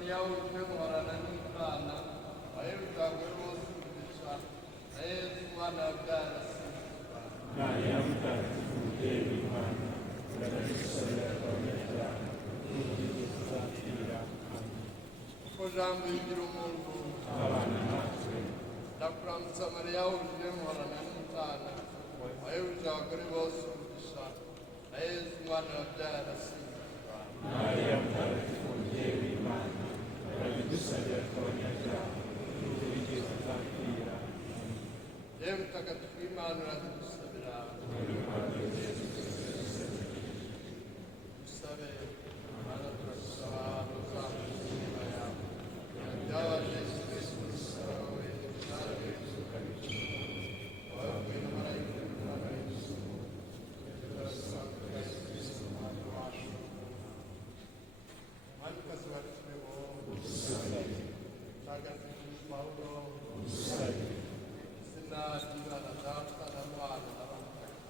Maria uje muhorana n'Imana aheruka rwose umugisha na Yesu umwana wabyara asingizwa. Maria mutagatifu mubyeyi w'Imana uradusabira abanyabyaha n'ubugingo tuzapfira. Amen. Uko jambo rigira umuntu abana natwe ndakuramutsa Maria uje muhorana n'Imana aheruka abagore bose umugisha na Yesu umwana wabyara asingizwa. Maria mutagatifu mubyeyi w'Imana uradusabira abanyabyaha n'ubugingo tuzapfira. Yewe mutagatifu w'Imana uradusabira. Dusabe Imana turasaba uzamushimira yawe yabyara Yesu Kristo umusara wawe cyane w'izuka wavuye n'amarayika y'Imana Yesu turasanga Yesu Kristo umwana wacu mwamikazi wacu tweho mutagatifu Pawulo izina ry'Imana Data na Mwana na Roho Mutagatifu.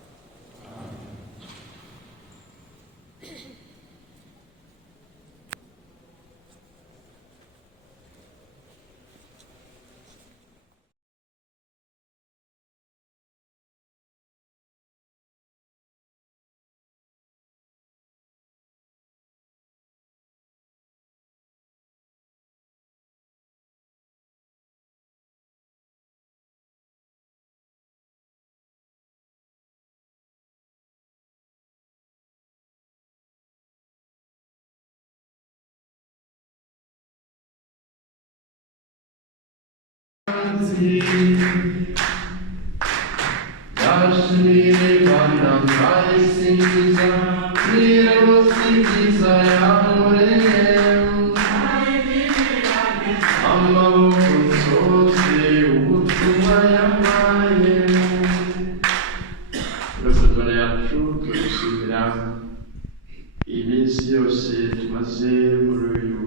Iminsi yose tumaze muri uyu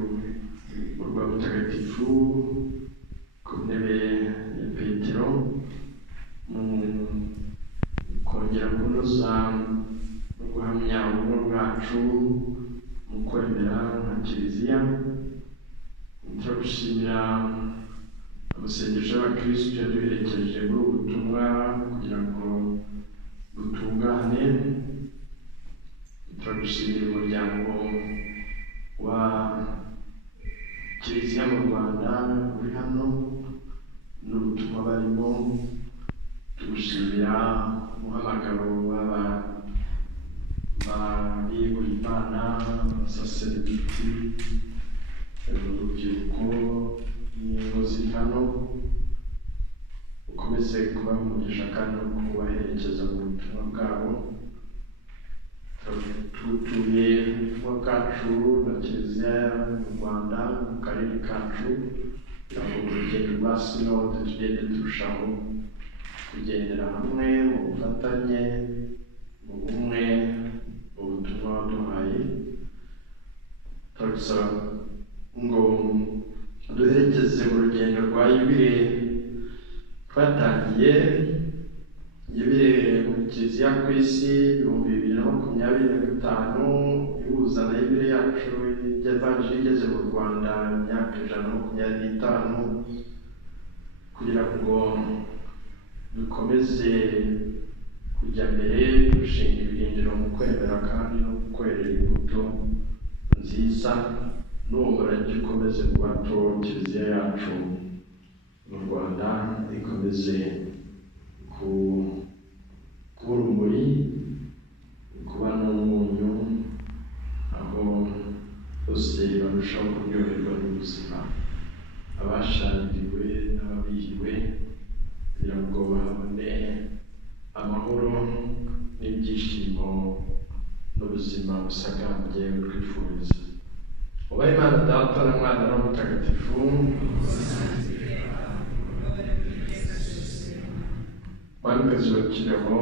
murwa mutagatifu ku ntebe ya Petero mu kongera kunoza no guhamya ubumwe bwacu mu kwemera nka Kiliziya. Turagushimira amasengesho y'abakristo yaduherekeje muri ubu butumwa kugira ngo butungane. Turagushimira umuryango wa Kiliziya mu Rwanda uri hano n'ubutumwa barimo. Tugushimira umuhamagaro w'abariye Imana, abasaseredoti, urubyiruko n'ingo ziri hano. Ukomeze kubaha umugisha kandi no kubaherekeza mu butumwa bwabo. Tutuye ubutumwa bwacu na Kiliziya mu Rwanda mu karere kacu kugira ngo mu rugendo rwa sinode tugende turushaho kugendera hamwe mu bufatanye, mu bumwe, mu butumwa waduhaye. Turagusaba ngo duherekeze mu rugendo rwa yubile twatangiye, yubile muri Kiliziya ku isi 2025 ihuza na yubile yacu y'Evanjili igeze mu Rwanda imyaka 125 kugira ngo dukomeze kujya mbere gushinga ibirindiro mu kwemera kandi no kwerera imbuto nziza, n'uwo murage ukomeze kubato Kiliziya yacu mu Rwanda ikomeze kuba urumuri, kuba n'umunyu, aho bose barushaho kuryoherwa n'ubuzima, abashaririwe n'ababihiwe kugira ngo babone amahoro n'ibyishimo n'ubuzima busagambye twifuriza. Ubahe Imana Data na Mwana na Mutagatifu. Mwamikazi wa Kibeho